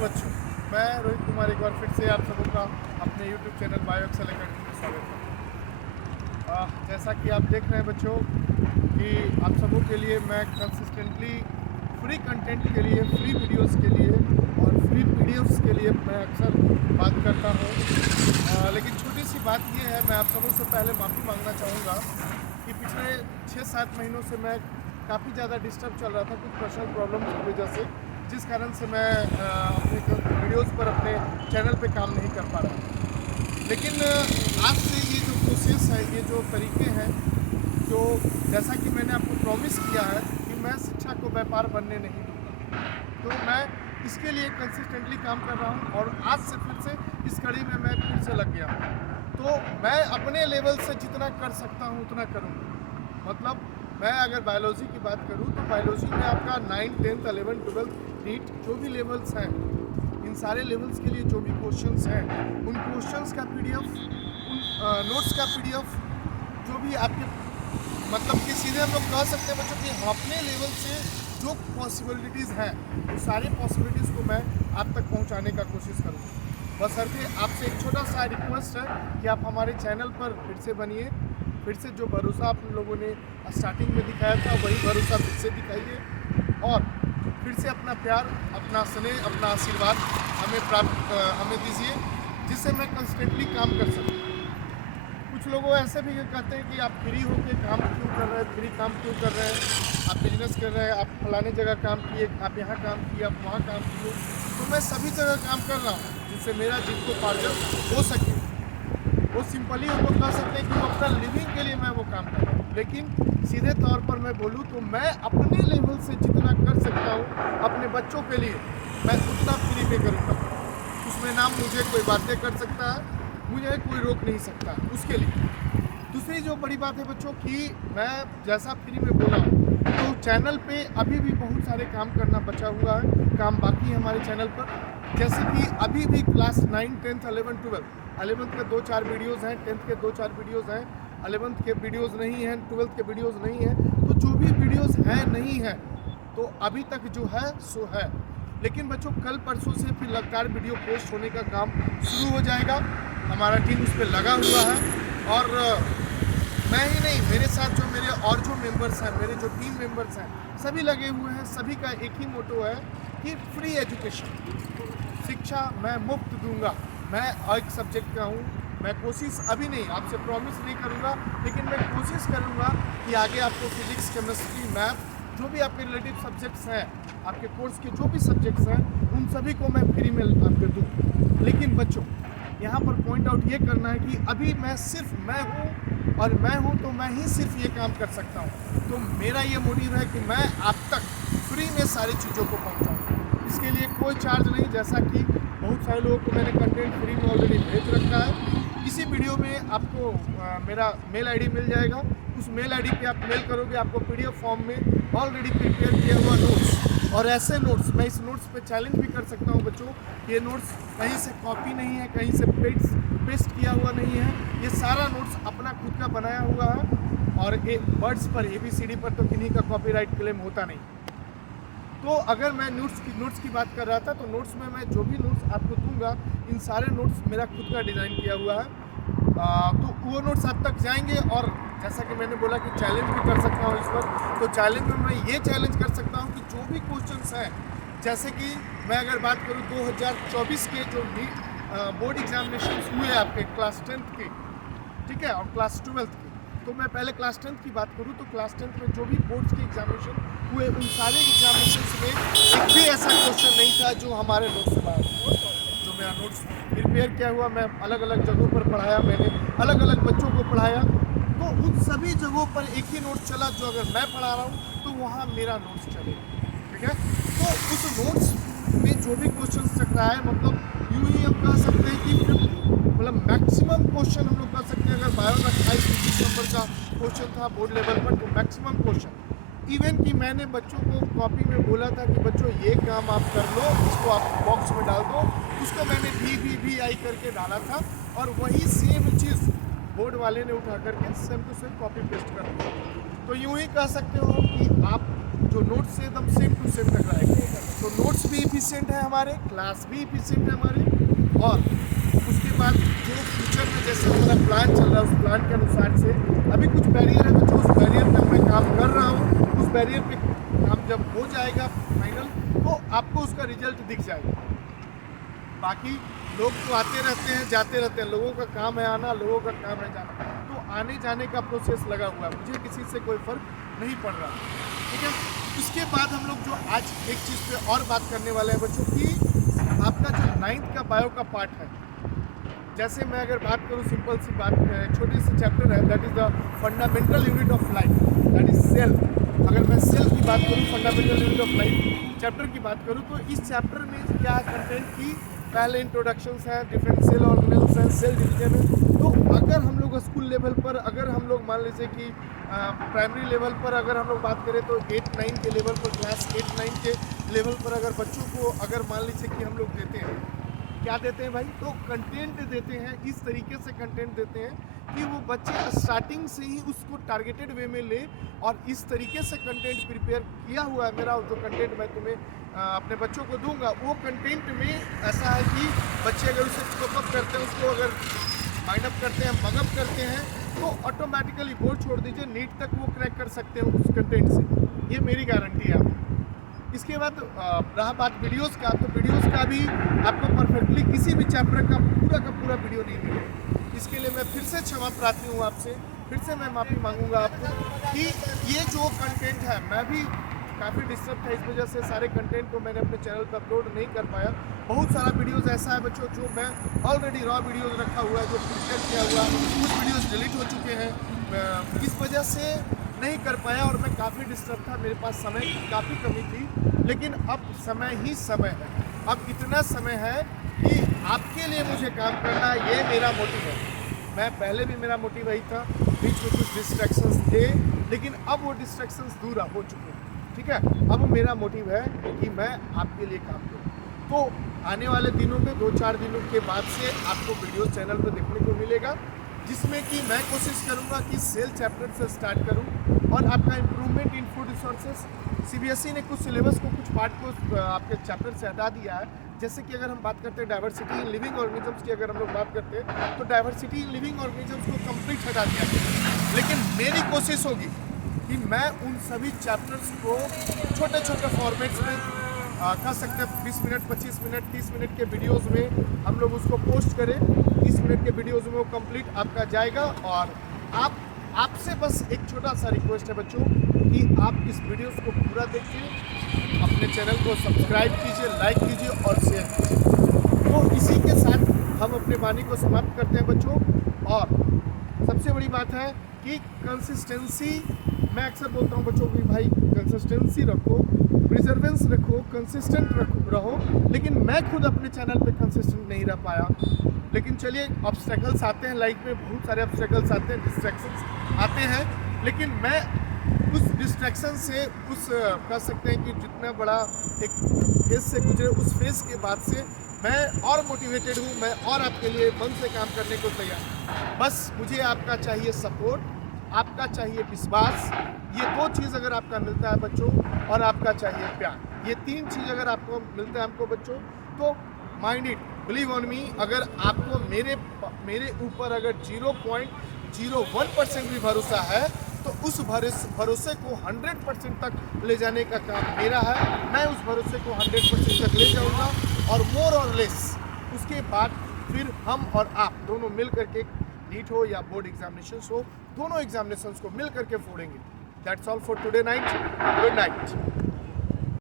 बच्चों, मैं रोहित कुमार एक बार फिर से आप सबों का अपने YouTube channel Bio Excel Academy में स्वागत करता हूँ। जैसा कि आप देख रहे हैं बच्चों कि आप सबों के लिए मैं कंसिस्टेंटली फ्री कंटेंट के लिए, फ्री वीडियोस के लिए और फ्री पीडीएफ्स के लिए मैं अक्सर बात करता हूँ। लेकिन छोटी सी बात ये है, मैं आप सबों से पहले माफ़ी मांगना चाहूँगा कि पिछले 6-7 महीनों से मैं काफ़ी ज़्यादा डिस्टर्ब चल रहा था कुछ पर्सनल प्रॉब्लम की वजह से, जिस कारण से मैं अपने वीडियोस पर अपने चैनल पे काम नहीं कर पा रहा। लेकिन आज से ये जो प्रोसेस है, ये जो तरीके हैं, जो जैसा कि मैंने आपको प्रॉमिस किया है कि मैं शिक्षा को व्यापार बनने नहीं दूँगा, तो मैं इसके लिए कंसिस्टेंटली काम कर रहा हूँ और आज से फिर से इस कड़ी में मैं फिर से लग गया हूँ। तो मैं अपने लेवल से जितना कर सकता हूँ उतना करूँगा। मतलब मैं अगर बायोलॉजी की बात करूँ तो बायोलॉजी में आपका 9, 10th, 11th, 12th, नीट जो भी लेवल्स हैं, इन सारे लेवल्स के लिए जो भी क्वेश्चंस हैं, उन क्वेश्चंस का पीडीएफ, उन नोट्स का पीडीएफ, जो भी आपके मतलब कि सीधे हम लोग कह सकते हैं बच्चों कि अपने लेवल से जो पॉसिबिलिटीज़ हैं, वो सारी पॉसिबिलिटीज़ को मैं आप तक पहुंचाने का कोशिश करूँगा। बशर्ते आपसे एक छोटा सा रिक्वेस्ट है कि आप हमारे चैनल पर फिर से बनिए, फिर से जो भरोसा आप लोगों ने स्टार्टिंग में दिखाया था वही भरोसा फिर से दिखाइए और फिर से अपना प्यार, अपना स्नेह, अपना आशीर्वाद हमें दीजिए, जिससे मैं कंस्टेंटली काम कर सकूँ। कुछ लोग ऐसे भी कहते हैं कि आप फ्री होकर काम क्यों कर रहे हैं, फ्री काम क्यों कर रहे हैं, आप बिजनेस कर रहे हैं, आप फलाने जगह काम किए, आप यहाँ काम किए, आप वहाँ काम किए। तो मैं सभी जगह काम कर रहा हूँ जिससे मेरा जीविकोपार्जन हो सके। वो सिंपली हम लोग कह सकते हैं कि वो अपना लिविंग के लिए मैं वो काम कर रहा हूँ। लेकिन सीधे तौर पर मैं बोलूँ तो मैं अपने लेवल से जितना कर सकता हूँ अपने बच्चों के लिए, मैं उतना फ्री में करूँगा। उसमें नाम मुझे कोई बातें कर सकता है, मुझे कोई रोक नहीं सकता उसके लिए। दूसरी जो बड़ी बात है बच्चों कि मैं जैसा फ्री में बोला हूँ, तो चैनल पे अभी भी बहुत सारे काम करना बचा हुआ है, काम बाकी है हमारे चैनल पर। जैसे कि अभी भी class 9, 10th, 11th, 12th, 11th के 2-4 वीडियोज़ हैं, 10th के 2-4 वीडियोज़ हैं, 11th के वीडियोज़ नहीं हैं, 12th के वीडियोज़ नहीं हैं। तो जो भी वीडियोज़ हैं नहीं हैं, तो अभी तक जो है सो है। लेकिन बच्चों कल परसों से फिर लगातार वीडियो पोस्ट होने का काम शुरू हो जाएगा। हमारा टीम उस पर लगा हुआ है और मैं ही नहीं, मेरे साथ जो मेरे और जो मेंबर्स हैं, मेरे जो टीम मेंबर्स हैं, सभी लगे हुए हैं। सभी का एक ही मोटो है कि फ्री एजुकेशन, शिक्षा मैं मुफ्त दूंगा। मैं एक सब्जेक्ट का हूँ, मैं कोशिश अभी नहीं, आपसे प्रॉमिस नहीं करूँगा, लेकिन मैं कोशिश करूँगा कि आगे आपको फिजिक्स, केमिस्ट्री, मैथ, जो भी आपके रिलेटिव सब्जेक्ट्स हैं, आपके कोर्स के जो भी सब्जेक्ट्स हैं, उन सभी को मैं फ्री में आपको दूँ। लेकिन बच्चों यहाँ पर पॉइंट आउट ये करना है कि अभी मैं सिर्फ मैं हूँ और मैं हूँ तो मैं ही सिर्फ ये काम कर सकता हूँ। तो मेरा ये मोटिव है कि मैं आप तक फ्री में सारी चीज़ों को पहुँचाऊँ। इसके लिए कोई चार्ज नहीं, जैसा कि बहुत सारे लोगों को मैंने कंटेंट फ्री में ऑलरेडी भेज रखा है। इसी वीडियो में आपको मेरा मेल आईडी मिल जाएगा। उस मेल आईडी पे आप मेल करोगे, आपको पीडीएफ फॉर्म में ऑलरेडी प्रिपेयर किया हुआ नोट्स, और ऐसे नोट्स मैं इस नोट्स पे चैलेंज भी कर सकता हूँ बच्चों, ये नोट्स कहीं से कॉपी नहीं है, कहीं से पेस्ट किया हुआ नहीं है। ये सारा नोट्स अपना खुद का बनाया हुआ है और वर्ड्स पर, ABCD पर तो किन्हीं का कॉपीराइट क्लेम होता नहीं। तो अगर मैं नोट्स की बात कर रहा था, तो नोट्स में मैं जो भी नोट्स आपको दूंगा, इन सारे नोट्स मेरा खुद का डिज़ाइन किया हुआ है। तो वो नोट्स आप तक जाएंगे और जैसा कि मैंने बोला कि चैलेंज भी कर सकता हूँ इस पर, तो चैलेंज में मैं ये चैलेंज कर सकता हूँ कि जो भी क्वेश्चंस हैं, जैसे कि मैं अगर बात करूँ 2024 के जो बोर्ड एग्जामिनेशन हुए आपके क्लास 10th के, ठीक है, और क्लास 12th के, तो मैं पहले क्लास 10th की बात करूँ तो क्लास 10th में जो भी बोर्ड्स के एग्जामिनेशन हुए, उन सारे एग्जामिनेशन में एक भी ऐसा क्वेश्चन नहीं था जो हमारे नोट्स से बाहर था। जो मेरा नोट्स प्रिपेयर किया हुआ, मैं अलग अलग जगहों पर पढ़ाया, मैंने अलग अलग बच्चों को पढ़ाया, तो उन सभी जगहों पर एक ही नोट्स चला जो अगर मैं पढ़ा रहा हूँ तो वहाँ मेरा नोट्स चलेगा, ठीक है। तो उस नोट्स में जो भी क्वेश्चन टकराए, मतलब यूँ ही हम कह सकते हैं कि मतलब मैक्सिमम क्वेश्चन हम लोग कर सकते हैं। अगर बायो में 28-29 नंबर का क्वेश्चन था बोर्ड लेवल पर, तो मैक्सिमम क्वेश्चन, इवन कि मैंने बच्चों को कॉपी में बोला था कि बच्चों ये काम आप कर लो, इसको आप बॉक्स में डाल दो, उसको मैंने VVVI करके डाला था और वही सेम चीज़ बोर्ड वाले ने उठा करके same to same copy paste कर दिया। तो यूँ ही कह सकते हो कि आप जो नोट्स से एकदम सेम टू सेम टकराएंगे। तो नोट्स भी इफिशिएंट है हमारे, क्लास भी इफिशिएंट है हमारे। और उसके बाद जो फ्यूचर में जैसे हमारा प्लान चल रहा है, उस प्लान के अनुसार से अभी कुछ बैरियर है बच्चों, उस बैरियर पे मैं काम कर रहा हूँ। उस बैरियर पे काम जब हो जाएगा फाइनल, तो आपको उसका रिजल्ट दिख जाएगा। बाकी लोग तो आते रहते हैं, जाते रहते हैं, लोगों का काम है आना, लोगों का काम है जाना, तो आने जाने का प्रोसेस लगा हुआ है, मुझे किसी से कोई फ़र्क नहीं पड़ रहा, ठीक है। उसके बाद हम लोग जो आज एक चीज़ पे और बात करने वाले हैं बच्चों की, आपका जो 9th का बायो का पार्ट है, जैसे मैं अगर बात करूँ, सिंपल सी बात, छोटी सी चैप्टर है, that is the fundamental unit of life, that is cell. अगर मैं सेल की बात करूँ, fundamental unit of life chapter की बात करूँ, तो इस चैप्टर में क्या कंटेंट की पहले इंट्रोडक्शंस हैं, डिफरेंट सेल ऑर्गेनेल्स हैं, सेल डिवीजन है। तो अगर हम लोग स्कूल लेवल पर, अगर हम लोग मान लीजिए कि प्राइमरी लेवल पर अगर हम लोग बात करें, तो 8-9 के लेवल पर, क्लास 8-9 के लेवल पर अगर बच्चों को अगर मान लीजिए कि हम लोग देते हैं, क्या देते हैं भाई, तो कंटेंट देते हैं, इस तरीके से कंटेंट देते हैं कि वो बच्चे स्टार्टिंग से ही उसको टारगेटेड वे में ले, और इस तरीके से कंटेंट प्रिपेयर किया हुआ है मेरा। जो कंटेंट मैं तुम्हें अपने बच्चों को दूंगा, वो कंटेंट में ऐसा है कि बच्चे अगर उसे कोपअप करते हैं, उसको अगर माइंड अप करते हैं, मगअप करते हैं, तो ऑटोमेटिकली बोर्ड छोड़ दीजिए, नीट तक वो क्रैक कर सकते हैं उस कंटेंट से, ये मेरी गारंटी है। इसके बाद रहा बात वीडियोस का, तो वीडियोस का भी आपको परफेक्टली किसी भी चैप्टर का पूरा वीडियो नहीं मिलेगा। इसके लिए मैं फिर से क्षमा प्रार्थी हूँ आपसे, फिर से मैं माफ़ी मांगूंगा आपको कि ये जो कंटेंट है, मैं भी काफ़ी डिस्टर्ब था, इस वजह से सारे कंटेंट को मैंने अपने चैनल पर अपलोड नहीं कर पाया। बहुत सारा वीडियोस ऐसा है बच्चों जो मैं ऑलरेडी रॉ वीडियोस रखा हुआ है, जो प्रिपेयर किया हुआ, कुछ वीडियोस डिलीट हो चुके हैं, इस वजह से नहीं कर पाया, और मैं काफ़ी डिस्टर्ब था, मेरे पास समय की काफ़ी कमी थी। लेकिन अब समय ही समय है, अब इतना समय है कि आपके लिए मुझे काम करना, ये मेरा मोटिव है। मैं पहले भी मेरा मोटिव वही था, बीच में कुछ डिस्ट्रैक्शंस थे, लेकिन अब वो डिस्ट्रैक्शंस दूर हो चुके हैं, ठीक है। अब मेरा मोटिव है कि मैं आपके लिए काम करूँ। तो आने वाले दिनों में 2-4 दिनों के बाद से आपको वीडियो चैनल पर देखने को मिलेगा, जिसमें कि मैं कोशिश करूंगा कि सेल चैप्टर से स्टार्ट करूं, और आपका improvement in food resources, CBSE ने कुछ सिलेबस को, कुछ पार्ट को आपके चैप्टर से हटा दिया है। जैसे कि अगर हम बात करते हैं डाइवर्सिटी इन लिविंग ऑर्गेनिजम्स की, अगर हम लोग बात करते हैं, तो डाइवर्सिटी इन लिविंग ऑर्गेनिजम्स को कंप्लीट हटा दिया गया। लेकिन मेरी कोशिश होगी कि मैं उन सभी चैप्टर्स को छोटे छोटे फॉर्मेट्स में कर सकते हैं, 20 मिनट, 25 मिनट, 30 मिनट के वीडियोस में हम लोग उसको पोस्ट करें। 30 मिनट के वीडियोस में वो कंप्लीट आपका जाएगा। और आपसे बस एक छोटा सा रिक्वेस्ट है बच्चों कि आप इस वीडियोस को पूरा देखिए, अपने चैनल को सब्सक्राइब कीजिए, लाइक कीजिए और शेयर कीजिए। तो इसी के साथ हम अपने वाणी को समाप्त करते हैं बच्चों। और सबसे बड़ी बात है कि कंसिस्टेंसी, मैं अक्सर बोलता हूँ बच्चों की, भाई कंसिस्टेंसी रखो, प्रिजर्वेंस रखो, कंसिस्टेंट रहो। लेकिन मैं खुद अपने चैनल पे कंसिस्टेंट नहीं रह पाया। लेकिन चलिए, ऑब्स्टेकल्स आते हैं लाइफ में, बहुत सारे ऑब्स्टेकल्स आते हैं, डिस्ट्रैक्शंस आते हैं, लेकिन मैं उस डिस्ट्रैक्शन से, उस कह सकते हैं कि जितना बड़ा एक फेज से गुजरे, उस फेज के बाद से मैं और मोटिवेटेड हूँ, मैं और आपके लिए मन से काम करने को तैयार हूँ। बस मुझे आपका चाहिए सपोर्ट, आपका चाहिए विश्वास, ये 2 चीज़ अगर आपका मिलता है बच्चों, और आपका चाहिए प्यार, ये 3 चीज़ अगर आपको मिलता है हमको बच्चों, तो mind it, believe on me, अगर आपको मेरे ऊपर अगर 0.01% भी भरोसा है, तो उस भरोसे को 100% तक ले जाने का काम मेरा है। मैं उस भरोसे को 100% तक ले जाऊंगा, और मोर और लेस उसके बाद फिर हम और आप दोनों मिल करके, नीट हो या बोर्ड एग्जामिनेशंस हो, दोनों एग्जामिनेशंस को मिल करके फोड़ेंगे। That's all for today night. Good night.